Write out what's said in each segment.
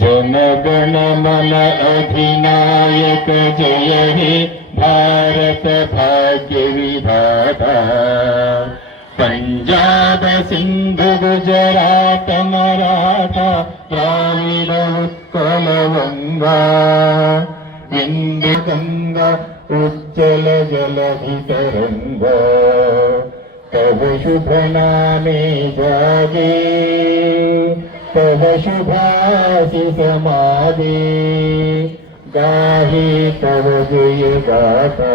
जनगण मन अधिनायक जय हे भारत भाग्य विधाता। पंजाब सिंध गुजरात मराठा द्राविड उत्कल गंगा विंध्य गंगा उज्जल जलधि तरंगा। तव शुभ नामे जागे तव शुभाशिष समादे गाहे तव जय गाथा।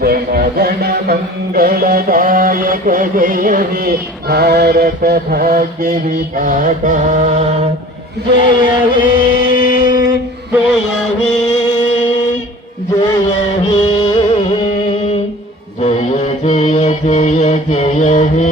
जनगण मंगलदायक जय हे भारत भाग्य विधाता। जय हे जय हे जय हे जय जय जय जय हे।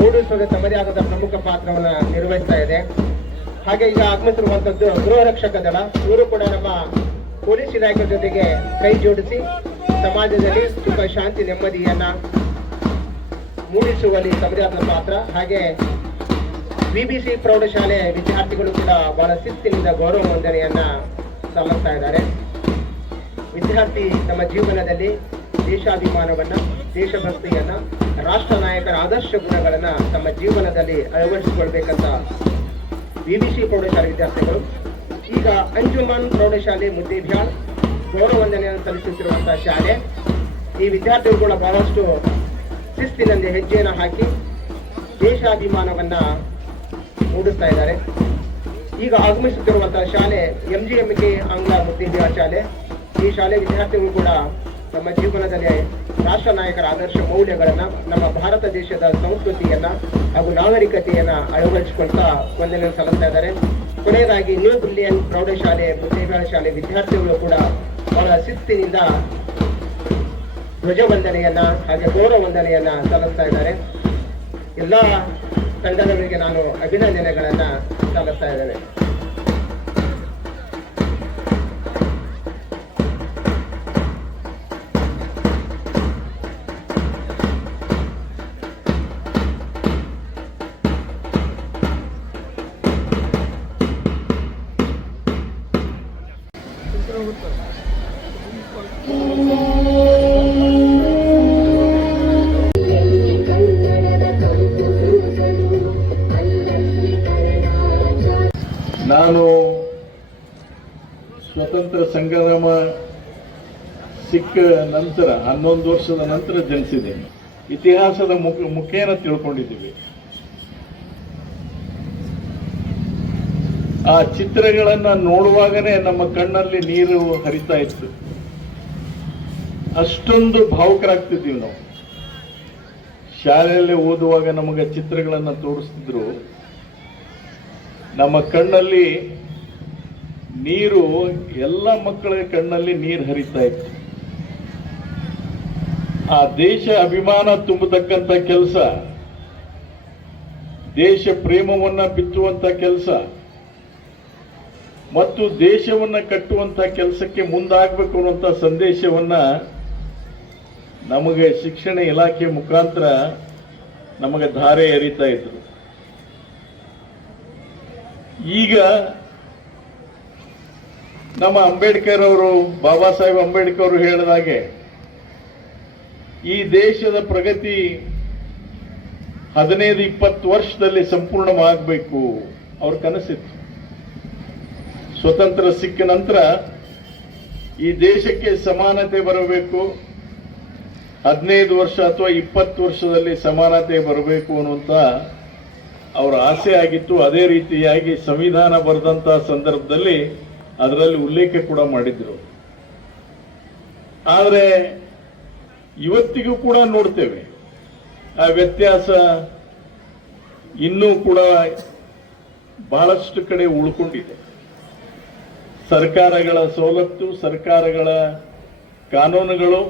ಮೂಡಿಸುವ ತಮ್ಮದೇ ಆದ ಪ್ರಮುಖ ಪಾತ್ರವನ್ನು ನಿರ್ವಹಿಸ್ತಾ ಇದೆ. ಹಾಗೆ ಈಗ ಆಗಮಿಸಿರುವಂತದ್ದು ಗೃಹ ರಕ್ಷಕ ದಳ. ಇವರು ಕೂಡ ನಮ್ಮ ಪೊಲೀಸ್ ಇಲಾಖೆ ಜೊತೆಗೆ ಕೈ ಜೋಡಿಸಿ ಸಮಾಜದಲ್ಲಿ ಸುಖ ಶಾಂತಿ ನೆಮ್ಮದಿಯನ್ನ ಮೂಡಿಸುವಲ್ಲಿ ತಮ್ಮದೇ ಆದ ಪಾತ್ರ. ಹಾಗೆ ಬಿಬಿಸಿ ಪ್ರೌಢಶಾಲೆ ವಿದ್ಯಾರ್ಥಿಗಳು ಕೂಡ ಬಹಳ ಶಿಸ್ತಿನಿಂದ ಗೌರವ ವಂದನೆಯನ್ನ ಸಲ್ಲಿಸ್ತಾ ಇದ್ದಾರೆ. ವಿದ್ಯಾರ್ಥಿ ತಮ್ಮ ಜೀವನದಲ್ಲಿ ದೇಶಾಭಿಮಾನವನ್ನ, ದೇಶಭಕ್ತಿಯನ್ನ, ರಾಷ್ಟ್ರ ನಾಯಕರ ಆದರ್ಶ ಗುಣಗಳನ್ನ ತಮ್ಮ ಜೀವನದಲ್ಲಿ ಅಳವಡಿಸಿಕೊಳ್ಬೇಕಂತ ಬಿಬಿಸಿ ಪ್ರೌಢಶಾಲೆ ವಿದ್ಯಾರ್ಥಿಗಳು ಈಗ ಅಂಜುಮನ್ ಪ್ರೌಢಶಾಲೆ ಮುದ್ದೇಬಿಹಾಳ್ ಗೌರವ ವಂದನೆಯನ್ನು ಸಲ್ಲಿಸುತ್ತಿರುವಂತಹ ಶಾಲೆ. ಈ ವಿದ್ಯಾರ್ಥಿಗಳು ಕೂಡ ಬಹಳಷ್ಟು ಶಿಸ್ತಿನಲ್ಲಿ ಹೆಜ್ಜೆಯನ್ನು ಹಾಕಿ ದೇಶಾಭಿಮಾನವನ್ನ ಮೂಡಿಸ್ತಾ ಇದ್ದಾರೆ. ಈಗ ಆಗಮಿಸುತ್ತಿರುವಂತಹ ಶಾಲೆ MGMK ಆಂಗ್ಲ ಮುದ್ದೇಬಿಹಾಳ್ ಶಾಲೆ. ಈ ಶಾಲೆ ವಿದ್ಯಾರ್ಥಿಗಳು ಕೂಡ ನಮ್ಮ ಜೀವನದಲ್ಲಿ ರಾಷ್ಟ್ರ ನಾಯಕರ ಆದರ್ಶ ಮೌಲ್ಯಗಳನ್ನ, ನಮ್ಮ ಭಾರತ ದೇಶದ ಸಂಸ್ಕೃತಿಯನ್ನ ಹಾಗೂ ನಾಗರಿಕತೆಯನ್ನ ಅಳವಡಿಸಿಕೊಳ್ತಾ ವಂದನೆಯನ್ನು ಸಲ್ಲಿಸ್ತಾ ಇದ್ದಾರೆ. ಕೊನೆಯದಾಗಿ ನ್ಯೂ ಬ್ರಿಲಿಯನ್ ಪ್ರೌಢಶಾಲೆ ಮುದ್ದೇಬಿಹಾಳ್ ಶಾಲೆ ವಿದ್ಯಾರ್ಥಿಗಳು ಕೂಡ ಬಹಳ ಶಿಸ್ತಿನಿಂದ ಧ್ವಜವಂದನೆಯನ್ನ ಹಾಗೆ ಗೌರವ ವಂದನೆಯನ್ನ ಸಲ್ಲಿಸ್ತಾ ಇದ್ದಾರೆ. ಎಲ್ಲ ತಂಡದವರಿಗೆ ನಾನು ಅಭಿನಂದನೆಗಳನ್ನ ಸಲ್ಲಿಸ್ತಾ ಇದ್ದೇನೆ. ನಾನು ಸ್ವತಂತ್ರ ಸಂಗ್ರಾಮ ಸಿಕ್ಕ ನಂತರ 11 ವರ್ಷದ ನಂತರ ಜನಿಸಿದ್ದೇನೆ. ಇತಿಹಾಸದ ಮುಖೇನ ತಿಳ್ಕೊಂಡಿದ್ದೀವಿ. ಆ ಚಿತ್ರಗಳನ್ನ ನೋಡುವಾಗನೇ ನಮ್ಮ ಕಣ್ಣಲ್ಲಿ ನೀರು ಹರಿತಾ ಇತ್ತು. ಅಷ್ಟೊಂದು ಭಾವುಕರಾಗ್ತಿದ್ದೀವಿ ನಾವು. ಶಾಲೆಯಲ್ಲಿ ಓದುವಾಗ ನಮಗೆ ಚಿತ್ರಗಳನ್ನ ತೋರಿಸ್ತಿದ್ರು. ನಮ್ಮ ಕಣ್ಣಲ್ಲಿ ನೀರು, ಎಲ್ಲ ಮಕ್ಕಳ ಕಣ್ಣಲ್ಲಿ ನೀರು ಹರಿತಾ ಇತ್ತು. ಆ ದೇಶ ಅಭಿಮಾನ ತುಂಬತಕ್ಕಂಥ ಕೆಲಸ, ದೇಶ ಪ್ರೇಮವನ್ನ ಬಿತ್ತುವಂತ ಕೆಲಸ ಮತ್ತು ದೇಶವನ್ನ ಕಟ್ಟುವಂತ ಕೆಲಸಕ್ಕೆ ಮುಂದಾಗಬೇಕು ಅನ್ನುವಂಥ ಸಂದೇಶವನ್ನ ನಮಗೆ ಶಿಕ್ಷಣ ಇಲಾಖೆ ಮುಖಾಂತರ ನಮಗೆ ಧಾರೆ ಎರಿತಾ ಇದ್ರು. ಈಗ ನಮ್ಮ ಅಂಬೇಡ್ಕರ್ ಅವರು, ಬಾಬಾ ಸಾಹೇಬ್ ಅಂಬೇಡ್ಕರ್ ಅವರು ಹೇಳಿದಾಗೆ ಈ ದೇಶದ ಪ್ರಗತಿ 15-20 ವರ್ಷದಲ್ಲಿ ಸಂಪೂರ್ಣವಾಗಬೇಕು ಅವ್ರ ಕನಸಿತ್ತು. ಸ್ವತಂತ್ರ ಸಿಕ್ಕ ನಂತರ ಈ ದೇಶಕ್ಕೆ ಸಮಾನತೆ ಬರಬೇಕು, 15 ವರ್ಷ ಅಥವಾ 20 ವರ್ಷದಲ್ಲಿ ಸಮಾನತೆ ಬರಬೇಕು ಅನ್ನುವಂತ ಅವರ ಆಸೆ ಆಗಿತ್ತು. ಅದೇ ರೀತಿಯಾಗಿ ಸಂವಿಧಾನ ಬರೆದಂತಹ ಸಂದರ್ಭದಲ್ಲಿ ಅದರಲ್ಲಿ ಉಲ್ಲೇಖ ಕೂಡ ಮಾಡಿದ್ರು. ಆದರೆ ಇವತ್ತಿಗೂ ಕೂಡ ನೋಡ್ತೇವೆ ಆ ವ್ಯತ್ಯಾಸ ಇನ್ನೂ ಕೂಡ ಬಹಳಷ್ಟು ಕಡೆ ಉಳ್ಕೊಂಡಿದೆ. ಸರ್ಕಾರಗಳ ಸವಲತ್ತು, ಸರ್ಕಾರಗಳ ಕಾನೂನುಗಳು,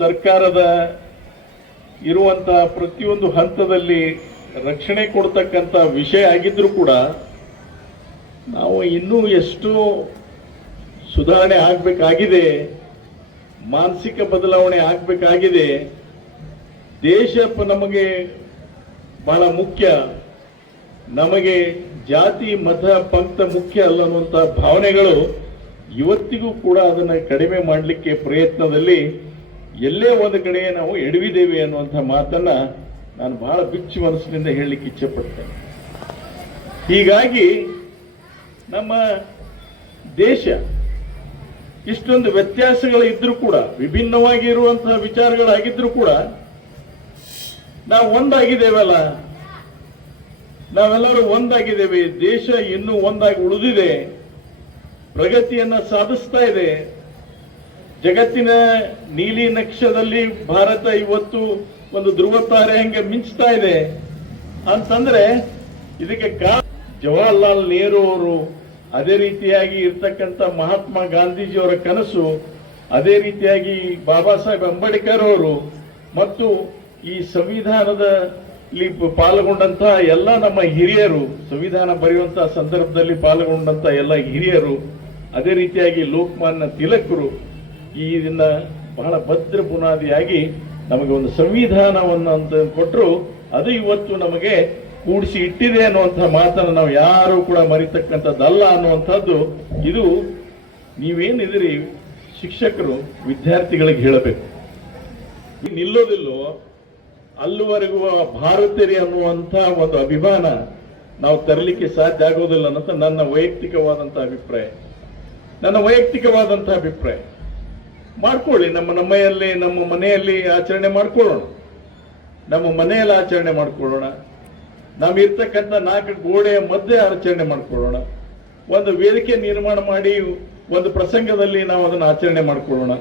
ಸರ್ಕಾರದ ಇರುವಂತಹ ಪ್ರತಿಯೊಂದು ಹಂತದಲ್ಲಿ ರಕ್ಷಣೆ ಕೊಡ್ತಕ್ಕಂಥ ವಿಷಯ ಆಗಿದ್ರೂ ಕೂಡ ನಾವು ಇನ್ನೂ ಎಷ್ಟು ಸುಧಾರಣೆ ಆಗಬೇಕಾಗಿದೆ, ಮಾನಸಿಕ ಬದಲಾವಣೆ ಆಗಬೇಕಾಗಿದೆ. ದೇಶ ನಮಗೆ ಬಹಳ ಮುಖ್ಯ, ನಮಗೆ ಜಾತಿ ಮತ ಪಂಥ ಮುಖ್ಯ ಅಲ್ಲ ಅನ್ನುವಂಥ ಭಾವನೆಗಳು ಇವತ್ತಿಗೂ ಕೂಡ ಅದನ್ನು ಕಡಿಮೆ ಮಾಡಲಿಕ್ಕೆ ಪ್ರಯತ್ನದಲ್ಲಿ ಎಲ್ಲೇ ಒಂದು ಕಡೆ ನಾವು ಎಡವಿದ್ದೇವೆ ಅನ್ನುವಂಥ ಮಾತನ್ನ ನಾನು ಬಹಳ ಬಿಚ್ಚು ಮನಸ್ಸಿನಿಂದ ಹೇಳಲಿಕ್ಕೆ ಇಚ್ಛೆಪಡ್ತೇನೆ. ಹೀಗಾಗಿ ನಮ್ಮ ದೇಶ ಇಷ್ಟೊಂದು ವ್ಯತ್ಯಾಸಗಳು ಇದ್ರೂ ಕೂಡ, ವಿಭಿನ್ನವಾಗಿ ಇರುವಂತಹ ವಿಚಾರಗಳಾಗಿದ್ರೂ ಕೂಡ ನಾವು ಒಂದಾಗಿದ್ದೇವಲ್ಲ, ನಾವೆಲ್ಲರೂ ಒಂದಾಗಿದ್ದೇವೆ. ದೇಶ ಇನ್ನೂ ಒಂದಾಗಿ ಉಳಿದಿದೆ, ಪ್ರಗತಿಯನ್ನ ಸಾಧಿಸ್ತಾ ಇದೆ. ಜಗತ್ತಿನ ನೀಲಿ ನಕ್ಷದಲ್ಲಿ ಭಾರತ ಇವತ್ತು ಒಂದು ಧ್ರುವ ತಾರೆ ಹಂಗೆ ಮಿಂಚ್ತಾ ಇದೆ ಅಂತಂದ್ರೆ ಇದಕ್ಕೆ ಜವಾಹರ್ಲಾಲ್ ನೆಹರು ಅವರು, ಅದೇ ರೀತಿಯಾಗಿ ಇರ್ತಕ್ಕಂಥ ಮಹಾತ್ಮ ಗಾಂಧೀಜಿಯವರ ಕನಸು, ಅದೇ ರೀತಿಯಾಗಿ ಬಾಬಾ ಸಾಹೇಬ್ ಅಂಬೇಡ್ಕರ್ ಅವರು ಮತ್ತು ಈ ಸಂವಿಧಾನದಲ್ಲಿ ಪಾಲ್ಗೊಂಡಂತಹ ಎಲ್ಲ ನಮ್ಮ ಹಿರಿಯರು, ಸಂವಿಧಾನ ಬರೆಯುವಂತಹ ಸಂದರ್ಭದಲ್ಲಿ ಪಾಲ್ಗೊಂಡಂತಹ ಎಲ್ಲ ಹಿರಿಯರು, ಅದೇ ರೀತಿಯಾಗಿ ಲೋಕಮಾನ್ಯ ತಿಲಕರು ಇದನ್ನ ಬಹಳ ಭದ್ರ ಬುನಾದಿಯಾಗಿ ನಮಗೆ ಒಂದು ಸಂವಿಧಾನವನ್ನು ಅಂತ ಕೊಟ್ಟರು. ಅದು ಇವತ್ತು ನಮಗೆ ಕೂಡಿಸಿ ಇಟ್ಟಿದೆ ಅನ್ನುವಂಥ ಮಾತನ್ನು ನಾವು ಯಾರು ಕೂಡ ಮರಿತಕ್ಕಂಥದ್ದಲ್ಲ ಅನ್ನುವಂಥದ್ದು. ಇದು ನೀವೇನಿದಿರಿ ಶಿಕ್ಷಕರು ವಿದ್ಯಾರ್ಥಿಗಳಿಗೆ ಹೇಳಬೇಕು. ನಿಲ್ಲೋದಿಲ್ಲೋ ಅಲ್ಲಿವರೆಗೂ ಭಾರತೀಯರೇ ಅನ್ನುವಂಥ ಒಂದು ಅಭಿಮಾನ ನಾವು ತರಲಿಕ್ಕೆ ಸಾಧ್ಯ ಆಗೋದಿಲ್ಲ ಅನ್ನೋದು ನನ್ನ ವೈಯಕ್ತಿಕವಾದಂತಹ ಅಭಿಪ್ರಾಯ. ಮಾಡ್ಕೊಳ್ಳಿ, ನಮ್ಮ ಮನೆಯಲ್ಲಿ ಆಚರಣೆ ಮಾಡ್ಕೊಳ್ಳೋಣ, ನಮ್ಮ ಮನೆಯಲ್ಲಿ ಆಚರಣೆ ಮಾಡ್ಕೊಳ್ಳೋಣ, ನಾವು ಇರ್ತಕ್ಕಂಥ 4 ಗೋಡೆಯ ಮಧ್ಯೆ ಆಚರಣೆ ಮಾಡ್ಕೊಳ್ಳೋಣ, ಒಂದು ವೇದಿಕೆ ನಿರ್ಮಾಣ ಮಾಡಿ ಒಂದು ಪ್ರಸಂಗದಲ್ಲಿ ನಾವು ಅದನ್ನು ಆಚರಣೆ ಮಾಡ್ಕೊಳ್ಳೋಣ.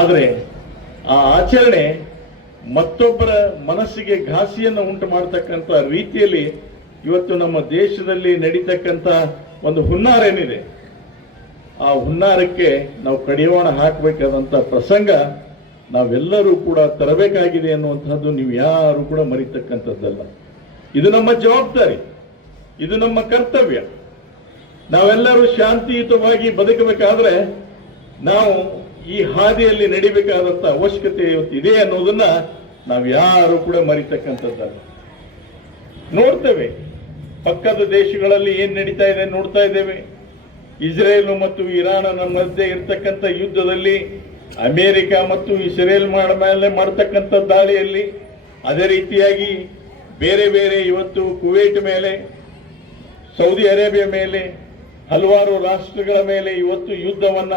ಆದರೆ ಆ ಆಚರಣೆ ಮತ್ತೊಬ್ಬರ ಮನಸ್ಸಿಗೆ ಘಾಸಿಯನ್ನು ಉಂಟು ಮಾಡತಕ್ಕಂಥ ರೀತಿಯಲ್ಲಿ ಇವತ್ತು ನಮ್ಮ ದೇಶದಲ್ಲಿ ನಡೀತಕ್ಕಂಥ ಒಂದು ಹುನ್ನಾರ ಏನಿದೆ, ಆ ಹುನ್ನಾರಕ್ಕೆ ನಾವು ಕಡಿವಾಣ ಹಾಕಬೇಕಾದಂಥ ಪ್ರಸಂಗ ನಾವೆಲ್ಲರೂ ಕೂಡ ತರಬೇಕಾಗಿದೆ ಅನ್ನುವಂಥದ್ದು ನೀವು ಯಾರು ಕೂಡ ಮರಿತಕ್ಕಂಥದ್ದಲ್ಲ. ಇದು ನಮ್ಮ ಜವಾಬ್ದಾರಿ, ಇದು ನಮ್ಮ ಕರ್ತವ್ಯ. ನಾವೆಲ್ಲರೂ ಶಾಂತಿಯುತವಾಗಿ ಬದುಕಬೇಕಾದ್ರೆ ನಾವು ಈ ಹಾದಿಯಲ್ಲಿ ನಡಿಬೇಕಾದಂಥ ಅವಶ್ಯಕತೆ ಇವತ್ತಿದೆ ಅನ್ನೋದನ್ನ ನಾವು ಯಾರು ಕೂಡ ಮರಿತಕ್ಕಂಥದ್ದಲ್ಲ. ನೋಡ್ತೇವೆ, ಪಕ್ಕದ ದೇಶಗಳಲ್ಲಿ ಏನ್ ನಡೀತಾ ಇದೆ ನೋಡ್ತಾ ಇದ್ದೇವೆ. ಇಸ್ರೇಲ್ ಮತ್ತು ಇರಾನ್ ಮಧ್ಯೆ ಇರ್ತಕ್ಕಂಥ ಯುದ್ಧದಲ್ಲಿ, ಅಮೆರಿಕ ಮತ್ತು ಇಸ್ರೇಲ್ ಮೇಲೆ ಮಾಡತಕ್ಕಂಥ ದಾಳಿಯಲ್ಲಿ, ಅದೇ ರೀತಿಯಾಗಿ ಬೇರೆ ಬೇರೆ ಇವತ್ತು ಕುವೈಟ್ ಮೇಲೆ, ಸೌದಿ ಅರೇಬಿಯಾ ಮೇಲೆ, ಹಲವಾರು ರಾಷ್ಟ್ರಗಳ ಮೇಲೆ ಇವತ್ತು ಯುದ್ಧವನ್ನ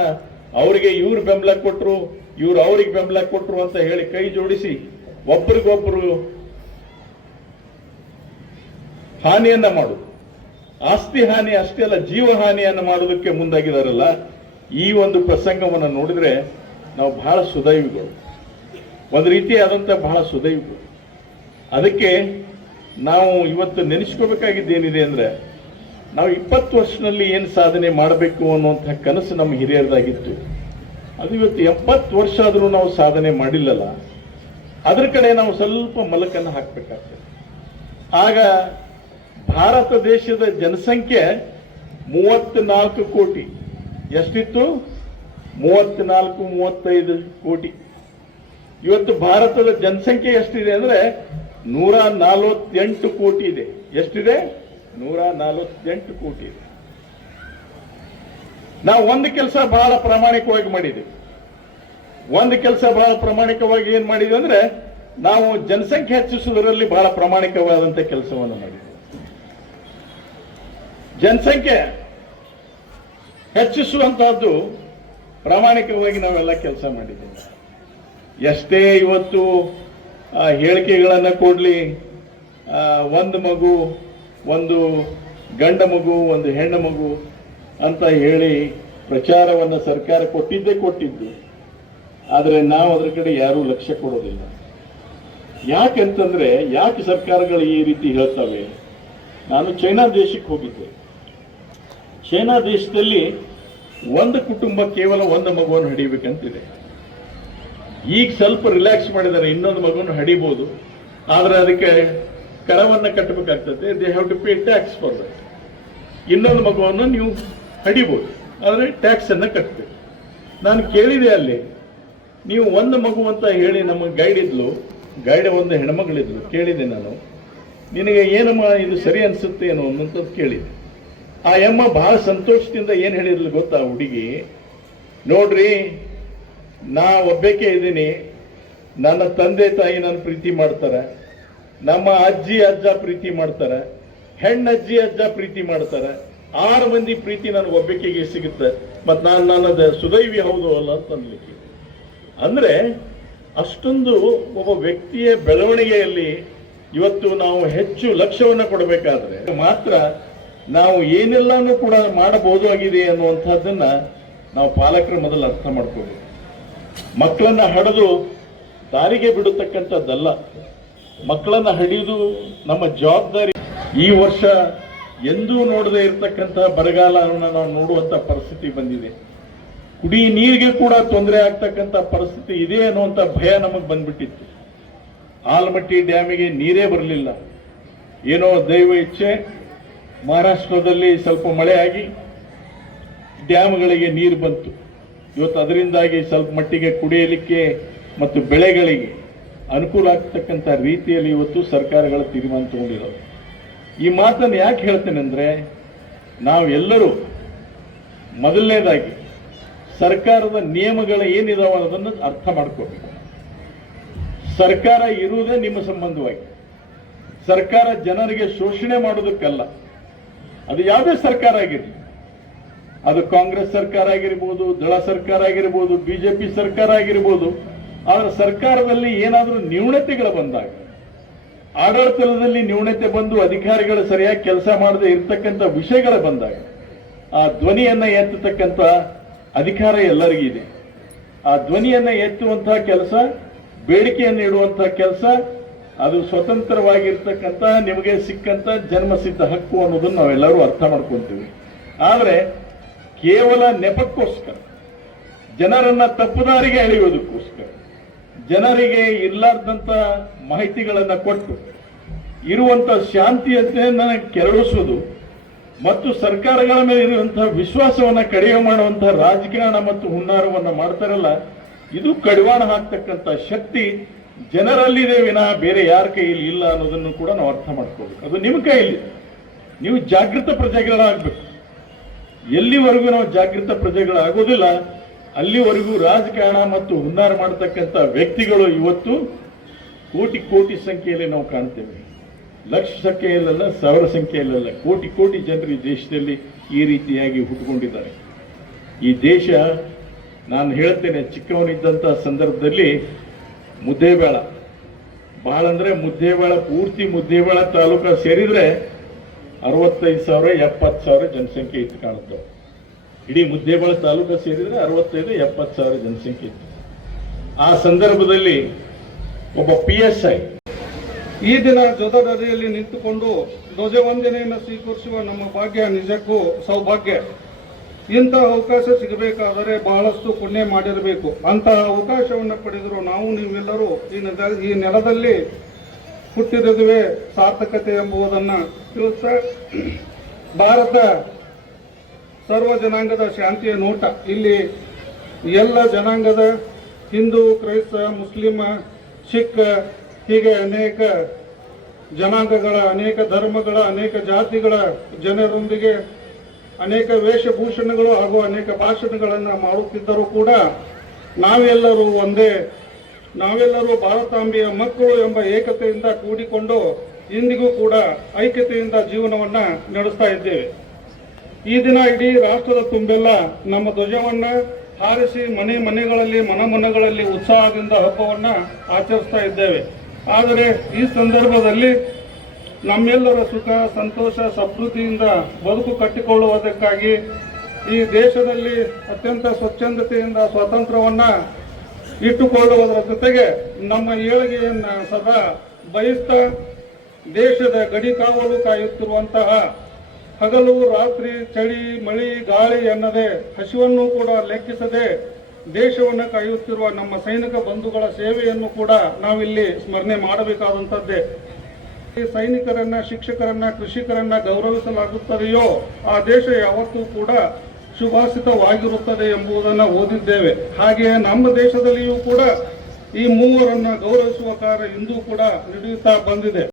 ಅವರಿಗೆ ಇವ್ರು ಬೆಂಬಲ ಕೊಟ್ಟರು, ಇವ್ರು ಅವ್ರಿಗೆ ಬೆಂಬಲ ಕೊಟ್ಟರು ಅಂತ ಹೇಳಿ ಕೈ ಜೋಡಿಸಿ ಒಬ್ರಿಗೊಬ್ರು ಹಾನಿಯನ್ನ ಮಾಡುದು, ಆಸ್ತಿ ಹಾನಿ ಅಷ್ಟೇ ಅಲ್ಲ ಜೀವ ಹಾನಿಯನ್ನು ಮಾಡೋದಕ್ಕೆ ಮುಂದಾಗಿದಾರಲ್ಲ. ಈ ಒಂದು ಪ್ರಸಂಗವನ್ನು ನೋಡಿದ್ರೆ ನಾವು ಬಹಳ ಸುದೈವಿಗಳು, ಒಂದು ರೀತಿಯಾದಂಥ ಬಹಳ ಸುದೈವಿಗಳು. ಅದಕ್ಕೆ ನಾವು ಇವತ್ತು ನೆನೆಸ್ಕೋಬೇಕಾಗಿದ್ದೇನಿದೆ ಅಂದ್ರೆ, ನಾವು 20 ವರ್ಷದಲ್ಲಿ ಏನು ಸಾಧನೆ ಮಾಡಬೇಕು ಅನ್ನುವಂಥ ಕನಸು ನಮ್ಮ ಹಿರಿಯರದಾಗಿತ್ತು. ಅದು ಇವತ್ತು 70 ವರ್ಷ ಆದರೂ ನಾವು ಸಾಧನೆ ಮಾಡಿಲ್ಲಲ್ಲ. ಅದ್ರ ಕಡೆ ನಾವು ಸ್ವಲ್ಪ ಮಲಕನ್ನು ಹಾಕಬೇಕಾಗ್ತದೆ. ಆಗ ಭಾರತ ದೇಶದ ಜನಸಂಖ್ಯೆ 34 ಕೋಟಿ. ಎಷ್ಟಿತ್ತು? 34-35 ಕೋಟಿ. ಇವತ್ತು ಭಾರತದ ಜನಸಂಖ್ಯೆ ಎಷ್ಟಿದೆ ಅಂದ್ರೆ 148 ಕೋಟಿ ಇದೆ. ಎಷ್ಟಿದೆ? 148 ಕೋಟಿ ಇದೆ. ನಾವು ಒಂದು ಕೆಲಸ ಬಹಳ ಪ್ರಾಮಾಣಿಕವಾಗಿ ಮಾಡಿದ್ದೀವಿ. ಒಂದು ಕೆಲಸ ಬಹಳ ಪ್ರಾಮಾಣಿಕವಾಗಿ ಏನ್ ಮಾಡಿದ್ವಿ ಅಂದ್ರೆ, ನಾವು ಜನಸಂಖ್ಯೆ ಹೆಚ್ಚಿಸುವುದರಲ್ಲಿ ಬಹಳ ಪ್ರಾಮಾಣಿಕವಾದಂತ ಕೆಲಸವನ್ನು ಮಾಡಿದ್ವಿ. ಜನಸಂಖ್ಯೆ ಹೆಚ್ಚಿಸುವಂತಹದ್ದು ಪ್ರಾಮಾಣಿಕವಾಗಿ ನಾವೆಲ್ಲ ಕೆಲಸ ಮಾಡಿದ್ದೇವೆ. ಎಷ್ಟೇ ಇವತ್ತು ಹೇಳಿಕೆಗಳನ್ನು ಕೊಡ್ಲಿ, ಒಂದು ಮಗು, ಒಂದು ಗಂಡ ಮಗು, ಒಂದು ಹೆಣ್ಣು ಮಗು ಅಂತ ಹೇಳಿ ಪ್ರಚಾರವನ್ನು ಸರ್ಕಾರ ಕೊಟ್ಟಿದ್ದು. ಆದರೆ ನಾವು ಅದರ ಕಡೆ ಯಾರೂ ಲಕ್ಷ್ಯ ಕೊಡೋದಿಲ್ಲ. ಯಾಕೆಂತಂದ್ರೆ, ಯಾಕೆ ಸರ್ಕಾರಗಳು ಈ ರೀತಿ ಹೇಳ್ತವೆ? ನಾನು ಚೈನಾ ದೇಶಕ್ಕೆ ಹೋಗಿದ್ದೆ. ಚೈನಾ ದೇಶದಲ್ಲಿ ಒಂದು ಕುಟುಂಬ ಕೇವಲ ಒಂದು ಮಗುವನ್ನು ಹಿಡಿಯಬೇಕಂತಿದೆ. ಈಗ ಸ್ವಲ್ಪ ರಿಲ್ಯಾಕ್ಸ್ ಮಾಡಿದ್ದಾರೆ, ಇನ್ನೊಂದು ಮಗುವನ್ನು ಹಡಿಬಹುದು, ಆದ್ರೆ ಅದಕ್ಕೆ ಕರವನ್ನು ಕಟ್ಟಬೇಕಾಗ್ತದೆ. They have to pay tax for that. ಇನ್ನೊಂದು ಮಗುವನ್ನು ನೀವು ಹಡಿಬಹುದು, ಆದರೆ ಟ್ಯಾಕ್ಸ್ ಅನ್ನ ಕಟ್ಟಬೇಕು. ನಾನು ಕೇಳಿದೆ ಅಲ್ಲಿ, ನೀವು ಒಂದು ಮಗು ಅಂತ ಹೇಳಿ ನಮ್ಮ ಗೈಡ್ ಒಂದು ಹೆಣ್ಮಗಳಿದ್ಲು, ಕೇಳಿದೆ ನಾನು, ನಿನಗೆ ಏನಮ್ಮ ಇದು ಸರಿ ಅನ್ಸುತ್ತೆ ಏನೋ ಅನ್ನೋಂಥದ್ದು ಕೇಳಿದೆ. ಆ ಅಮ್ಮ ಬಹಳ ಸಂತೋಷದಿಂದ ಏನು ಹೇಳಿದ್ಲು ಗೊತ್ತಾ ಹುಡುಗಿ, ನೋಡ್ರಿ ನಾ ಒಬ್ಬಾಕೆ ಇದ್ದೀನಿ, ನನ್ನ ತಂದೆ ತಾಯಿ ನನ್ನ ಪ್ರೀತಿ ಮಾಡ್ತಾರೆ, ನಮ್ಮ ಅಜ್ಜಿ ಅಜ್ಜ ಪ್ರೀತಿ ಮಾಡ್ತಾರೆ, ಹೆಣ್ಣಜ್ಜಿ ಅಜ್ಜ ಪ್ರೀತಿ ಮಾಡ್ತಾರೆ, 6 ಮಂದಿ ಪ್ರೀತಿ ನನಗೆ ಒಬ್ಬಾಕೆಗೆ ಸಿಗುತ್ತೆ, ಮತ್ತು ನನ್ನದು ಸುದೈವಿ ಹೌದು ಅಲ್ಲ ಅಂತ ಅನ್ಲಿಕ್ಕೆ. ಅಂದ್ರೆ ಅಷ್ಟೊಂದು ಒಬ್ಬ ವ್ಯಕ್ತಿಯ ಬೆಳವಣಿಗೆಯಲ್ಲಿ ಇವತ್ತು ನಾವು ಹೆಚ್ಚು ಲಕ್ಷ್ಯವನ್ನು ಕೊಡಬೇಕಾದ್ರೆ ಮಾತ್ರ ನಾವು ಏನೆಲ್ಲಾನು ಕೂಡ ಮಾಡಬಹುದು ಆಗಿದೆ ಅನ್ನುವಂಥದ್ದನ್ನ ನಾವು ಪಾಲಕರು ಮೊದಲು ಅರ್ಥ ಮಾಡ್ಕೋಬೇಕು. ಮಕ್ಕಳನ್ನ ಹಡೆದು ದಾರಿಗೆ ಬಿಡತಕ್ಕಂಥದ್ದಲ್ಲ, ಮಕ್ಕಳನ್ನ ಹಡಿಯುವುದು ನಮ್ಮ ಜವಾಬ್ದಾರಿ. ಈ ವರ್ಷ ಎಂದೂ ನೋಡದೇ ಇರತಕ್ಕಂಥ ಬರಗಾಲವನ್ನು ನಾವು ನೋಡುವಂತ ಪರಿಸ್ಥಿತಿ ಬಂದಿದೆ. ಕುಡಿ ನೀರಿಗೆ ಕೂಡ ತೊಂದರೆ ಆಗ್ತಕ್ಕಂಥ ಪರಿಸ್ಥಿತಿ ಇದೆ ಅನ್ನುವಂಥ ಭಯ ನಮಗೆ ಬಂದ್ಬಿಟ್ಟಿತ್ತು. ಆಲಮಟ್ಟಿ ಡ್ಯಾಮಿಗೆ ನೀರೇ ಬರಲಿಲ್ಲ. ಏನೋ ದೈವ ಇಚ್ಛೆ, ಮಹಾರಾಷ್ಟ್ರದಲ್ಲಿ ಸ್ವಲ್ಪ ಮಳೆ ಆಗಿ ಡ್ಯಾಮ್ಗಳಿಗೆ ನೀರು ಬಂತು. ಇವತ್ತು ಅದರಿಂದಾಗಿ ಸ್ವಲ್ಪ ಮಟ್ಟಿಗೆ ಕುಡಿಯಲಿಕ್ಕೆ ಮತ್ತು ಬೆಳೆಗಳಿಗೆ ಅನುಕೂಲ ಆಗ್ತಕ್ಕಂಥ ರೀತಿಯಲ್ಲಿ ಇವತ್ತು ಸರ್ಕಾರಗಳ ತೀರ್ಮಾನ ತಗೊಂಡಿರೋದು. ಈ ಮಾತನ್ನು ಯಾಕೆ ಹೇಳ್ತೇನೆ ಅಂದರೆ, ನಾವೆಲ್ಲರೂ ಮೊದಲನೇದಾಗಿ ಸರ್ಕಾರದ ನಿಯಮಗಳು ಏನಿದಾವ ಅದನ್ನು ಅರ್ಥ ಮಾಡ್ಕೋಬೇಕು. ಸರ್ಕಾರ ಇರುವುದೇ ನಿಮ್ಮ ಸಂಬಂಧವಾಗಿ. ಸರ್ಕಾರ ಜನರಿಗೆ ಶೋಷಣೆ ಮಾಡೋದಕ್ಕಲ್ಲ. ಅದು ಯಾವುದೇ ಸರ್ಕಾರ ಆಗಿರಲಿ, ಅದು ಕಾಂಗ್ರೆಸ್ ಸರ್ಕಾರ ಆಗಿರ್ಬೋದು, ದಳ ಸರ್ಕಾರ ಆಗಿರ್ಬೋದು, ಬಿಜೆಪಿ ಸರ್ಕಾರ ಆಗಿರ್ಬೋದು. ಆದರೆ ಸರ್ಕಾರದಲ್ಲಿ ಏನಾದರೂ ನ್ಯೂನತೆಗಳು ಬಂದಾಗ, ಆಡಳಿತದಲ್ಲಿ ನ್ಯೂನತೆ ಬಂದು ಅಧಿಕಾರಿಗಳು ಸರಿಯಾಗಿ ಕೆಲಸ ಮಾಡದೆ ಇರ್ತಕ್ಕಂಥ ವಿಷಯಗಳು ಬಂದಾಗ ಆ ಧ್ವನಿಯನ್ನ ಎತ್ತತಕ್ಕಂಥ ಅಧಿಕಾರ ಎಲ್ಲರಿಗಿದೆ. ಆ ಧ್ವನಿಯನ್ನ ಎತ್ತುವಂತಹ ಕೆಲಸ, ಬೇಡಿಕೆಯನ್ನು ಇಡುವಂತಹ ಕೆಲಸ, ಅದು ಸ್ವತಂತ್ರವಾಗಿರ್ತಕ್ಕಂಥ ನಿಮಗೆ ಸಿಕ್ಕಂತ ಜನ್ಮಸಿದ್ಧ ಹಕ್ಕು ಅನ್ನೋದನ್ನು ನಾವೆಲ್ಲರೂ ಅರ್ಥ ಮಾಡ್ಕೊಂತೀವಿ. ಆದರೆ ಕೇವಲ ನೆಪಕ್ಕೋಸ್ಕರ, ಜನರನ್ನ ತಪ್ಪುದಾರಿಗೆ ಎಳೆಯುವುದಕ್ಕೋಸ್ಕರ, ಜನರಿಗೆ ಇರ್ಲಾರ್ದಂತ ಮಾಹಿತಿಗಳನ್ನ ಕೊಟ್ಟು ಇರುವಂತ ಶಾಂತಿಯನ್ನ ಕೆರಳಿಸುವುದು ಮತ್ತು ಸರ್ಕಾರಗಳ ಮೇಲೆ ಇರುವಂತಹ ವಿಶ್ವಾಸವನ್ನ ಕಡಿಮೆ ಮಾಡುವಂತಹ ರಾಜಕಾರಣ ಮತ್ತು ಹುನ್ನಾರವನ್ನ ಮಾಡ್ತಾರಲ್ಲ, ಇದು ಕಡಿವಾಣ ಹಾಕ್ತಕ್ಕಂಥ ಶಕ್ತಿ ಜನರಲ್ಲಿದೆ ವಿನಃ ಬೇರೆ ಯಾರ ಕೈಯಲ್ಲಿ ಇಲ್ಲ ಅನ್ನೋದನ್ನು ಕೂಡ ನಾವು ಅರ್ಥ ಮಾಡ್ಕೋಬೇಕು. ಅದು ನಿಮ್ಮ ಕೈಯಲ್ಲಿ. ನೀವು ಜಾಗೃತ ಪ್ರಜೆಗಳಾಗಬೇಕು. ಎಲ್ಲಿವರೆಗೂ ನಾವು ಜಾಗೃತ ಪ್ರಜೆಗಳಾಗೋದಿಲ್ಲ ಅಲ್ಲಿವರೆಗೂ ರಾಜಕಾರಣ ಮತ್ತು ಹುನ್ನಾರ ಮಾಡತಕ್ಕಂಥ ವ್ಯಕ್ತಿಗಳು ಇವತ್ತು ಕೋಟಿ ಕೋಟಿ ಸಂಖ್ಯೆಯಲ್ಲಿ ನಾವು ಕಾಣ್ತೇವೆ. ಲಕ್ಷ ಸಂಖ್ಯೆಯಲ್ಲ, ಸಾವಿರ ಸಂಖ್ಯೆಯಲ್ಲ, ಕೋಟಿ ಕೋಟಿ ಜನರು ಈ ದೇಶದಲ್ಲಿ ಈ ರೀತಿಯಾಗಿ ಹುಟ್ಟುಕೊಂಡಿದ್ದಾರೆ. ಈ ದೇಶ, ನಾನು ಹೇಳ್ತೇನೆ, ಚಿಕ್ಕವನಿದ್ದಂಥ ಸಂದರ್ಭದಲ್ಲಿ ಮುದ್ದೇಬೇಳ, ಬಹಳ ಅಂದ್ರೆ ಮುದ್ದೇಬೇಳ, ಪೂರ್ತಿ ಮುದ್ದೇಬೇಳ ತಾಲೂಕು ಸೇರಿದ್ರೆ 65,000 70,000 ಜನಸಂಖ್ಯೆ ಇತ್ತು ಕಾಣುತ್ತೆ. ಇಡೀ ಮುದ್ದೇಬೇಳ ತಾಲೂಕು ಸೇರಿದ್ರೆ 65,000-70,000 ಜನಸಂಖ್ಯೆ ಇತ್ತು. ಆ ಸಂದರ್ಭದಲ್ಲಿ ಒಬ್ಬ PSI ಈ ದಿನ ಜೊತೆಯಲ್ಲಿ ನಿಂತುಕೊಂಡು ಧ್ವಜವಂದನೆಯನ್ನು ಸ್ವೀಕರಿಸುವ ನಮ್ಮ ಭಾಗ್ಯ ನಿಜಕ್ಕೂ ಸೌಭಾಗ್ಯ. ಇಂತಹ ಅವಕಾಶ ಸಿಗಬೇಕಾದರೆ ಬಹಳಷ್ಟು ಪುಣ್ಯ ಮಾಡಿರಬೇಕು. ಅಂತಹ ಅವಕಾಶವನ್ನು ಪಡೆದರೂ ನಾವು ನೀವೆಲ್ಲರೂ ಈ ನೆಲದಲ್ಲಿ ಹುಟ್ಟಿರುವುದೇ ಸಾರ್ಥಕತೆ ಎಂಬುದನ್ನು ತಿಳಿಸ್ತಾ, ಭಾರತ ಸರ್ವ ಜನಾಂಗದ ಶಾಂತಿಯ ನೋಟ. ಇಲ್ಲಿ ಎಲ್ಲ ಜನಾಂಗದ, ಹಿಂದೂ, ಕ್ರೈಸ್ತ, ಮುಸ್ಲಿಂ, ಸಿಖ್, ಹೀಗೆ ಅನೇಕ ಜನಾಂಗಗಳ, ಅನೇಕ ಧರ್ಮಗಳ, ಅನೇಕ ಜಾತಿಗಳ ಜನರೊಂದಿಗೆ ಅನೇಕ ವೇಷಭೂಷಣಗಳು ಹಾಗೂ ಅನೇಕ ಭಾಷಣಗಳನ್ನು ಮಾಡುತ್ತಿದ್ದರೂ ಕೂಡ ನಾವೆಲ್ಲರೂ ಒಂದೇ, ನಾವೆಲ್ಲರೂ ಭಾರತಾಂಬೆಯ ಮಕ್ಕಳು ಎಂಬ ಏಕತೆಯಿಂದ ಕೂಡಿಕೊಂಡು ಇಂದಿಗೂ ಕೂಡ ಐಕ್ಯತೆಯಿಂದ ಜೀವನವನ್ನು ನಡೆಸ್ತಾ ಇದ್ದೇವೆ. ಈ ದಿನ ಇಡೀ ರಾಷ್ಟ್ರದ ತುಂಬೆಲ್ಲ ನಮ್ಮ ಧ್ವಜವನ್ನು ಹಾರಿಸಿ ಮನೆಗಳಲ್ಲಿ ಮನಗಳಲ್ಲಿ ಉತ್ಸಾಹದಿಂದ ಹಬ್ಬವನ್ನು ಆಚರಿಸ್ತಾ ಇದ್ದೇವೆ. ಆದರೆ ಈ ಸಂದರ್ಭದಲ್ಲಿ ನಮ್ಮೆಲ್ಲರ ಸುಖ, ಸಂತೋಷ, ಸಮೃದ್ಧಿಯಿಂದ ಬದುಕು ಕಟ್ಟಿಕೊಳ್ಳುವುದಕ್ಕಾಗಿ ಈ ದೇಶದಲ್ಲಿ ಅತ್ಯಂತ ಸ್ವಚ್ಛಂದತೆಯಿಂದ ಸ್ವಾತಂತ್ರ್ಯವನ್ನು ಇಟ್ಟುಕೊಳ್ಳುವುದರ ಜೊತೆಗೆ ನಮ್ಮ ಏಳಿಗೆಯನ್ನು ಸದಾ ಬಯಸ್ತಾ ದೇಶದ ಗಡಿ ಕಾವಲು ಕಾಯುತ್ತಿರುವಂತಹ, ಹಗಲು ರಾತ್ರಿ ಚಳಿ ಮಳಿ ಗಾಳಿ ಎನ್ನದೆ ಹಸಿವನ್ನು ಕೂಡ ಲೆಕ್ಕಿಸದೆ ದೇಶವನ್ನು ಕಾಯುತ್ತಿರುವ ನಮ್ಮ ಸೈನಿಕ ಬಂಧುಗಳ ಸೇವೆಯನ್ನು ಕೂಡ ನಾವಿಲ್ಲಿ ಸ್ಮರಣೆ ಮಾಡಬೇಕಾದಂಥದ್ದೇ. ಈ ಸೈನಿಕರನ್ನ, ಶಿಕ್ಷಕರನ್ನ, ಕೃಷಿಕರನ್ನ ಗೌರವಿಸಲಾಗುತ್ತದೆಯೋ ಆ ದೇಶ ಯಾವತ್ತೂ ಕೂಡ ಸುಭಾಷಿತವಾಗಿರುತ್ತದೆ ಎಂಬುದನ್ನು ಓದಿದ್ದೇವೆ. ಹಾಗೆಯೇ ನಮ್ಮ ದೇಶದಲ್ಲಿಯೂ ಕೂಡ ಈ ಮೂವರನ್ನ ಗೌರವಿಸುವ ಕಾರ್ಯ ಇಂದು ಕೂಡ ನಡೆಯುತ್ತಾ ಬಂದಿದೆ.